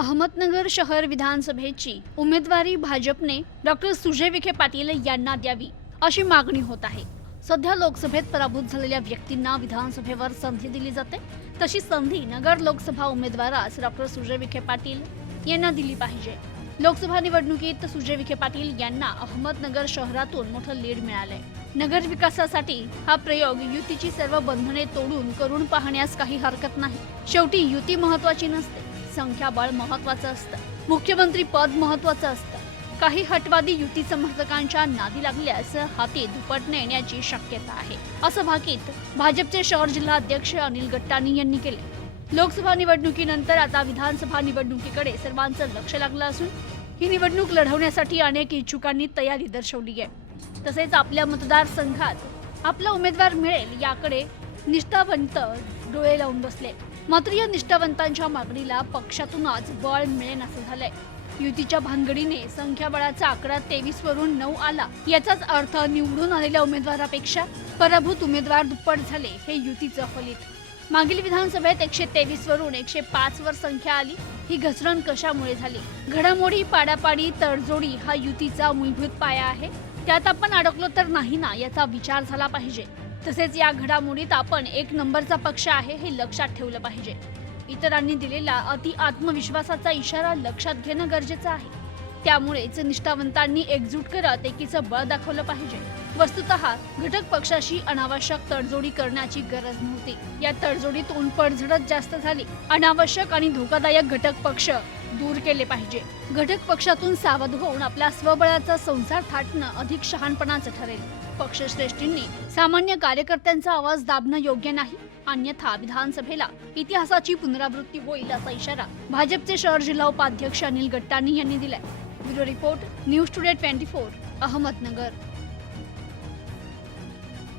अहमदनगर शहर विधानसभेची उमेदवारी भाजपने डॉक्टर सुजय विखे पाटील यांना द्यावी अशी मागणी होत आहे. सध्या लोकसभेत पराभूत झालेल्या व्यक्तींना विधानसभेवर संधी दिली जाते. तशी संधी नगर लोकसभा उमेदवारास डॉक्टर सुजय विखे पाटील यांना दिली पाहिजे. लोकसभा निवडणुकीत सुजय विखे पाटील यांना अहमदनगर शहरातून मोठं लीड मिळालंय. नगर विकासासाठी हा प्रयोग युतीची सर्व बंधने तोडून करून पाहण्यास काही हरकत नाही. शेवटी युती महत्वाची नसते. संख्याबळ महत्वाचं असतं. मुख्यमंत्री पद महत्वाचं असतं. काही हटवादी युती समर्थकांच्या नादी लागल्यास हाती दुपटणे येण्याची शक्यता आहे. असं भाकीत भाजपचे शहर जिल्हा अध्यक्ष अनिल गट्टानी यांनी केले. लोकसभा निवडणुकीनंतर आता विधानसभा निवडणुकीकडे सर्वांचं लक्ष लागलं असून ही निवडणूक लढवण्यासाठी अनेक इच्छुकांनी तयारी दर्शवली आहे. तसेच आपल्या मतदारसंघात आपला उमेदवार मिळेल याकडे निष्ठावंत डोळे लावून बसले. मात्र या निष्ठावंतांच्या मागणीला पक्षातूनच बळ मिळेन असं झालंय. युतीच्या भानगडीने संख्याबळाचा आकडा तेवीस वरून नऊ आला. याचाच अर्थ निवडून आलेल्या उमेदवारापेक्षा पराभूत उमेदवार दुप्पट झाले हे युतीचं फलित. मागील विधानसभेत एकशे तेवीस वरून एकशे पाच वर संख्या आली. ही घसरण कशामुळे झाली? घडामोडी पाडापाडी तडजोडी हा युतीचा मूलभूत पाया आहे. त्यात आपण अडकलो तर नाही ना याचा विचार झाला पाहिजे. तसेच या घडामोडीत आपण एक नंबरचा पक्ष आहे हे लक्षात ठेवलं पाहिजे. इतरांनी दिलेला अति आत्मविश्वासाचा इशारा लक्षात घेणं गरजेचं आहे. त्यामुळेच निष्ठावंतांनी एकजूट करत एकीचं बळ दाखवलं पाहिजे. वस्तुत घटक पक्षाशी अनावश्यक तडजोडी करण्याची गरज नव्हती. या तडजोडीतून पडझडत जास्त झाली. अनावश्यक आणि धोकादायक घटक पक्ष दूर केले पाहिजे. घटक पक्षातून सावध होऊन आपल्या स्वबळाचा संसार थाटणं अधिक शहाणपणाचं ठरेल. पक्षश्रेष्ठींनी सामान्य कार्यकर्त्यांचा आवाज दाबणं योग्य नाही. अन्यथा विधानसभेला इतिहासाची पुनरावृत्ती होईल असा इशारा भाजपचे शहर जिल्हा उपाध्यक्ष अनिल गट्टाणी यांनी दिलाय. Bureau report news today twenty four Ahmednagar.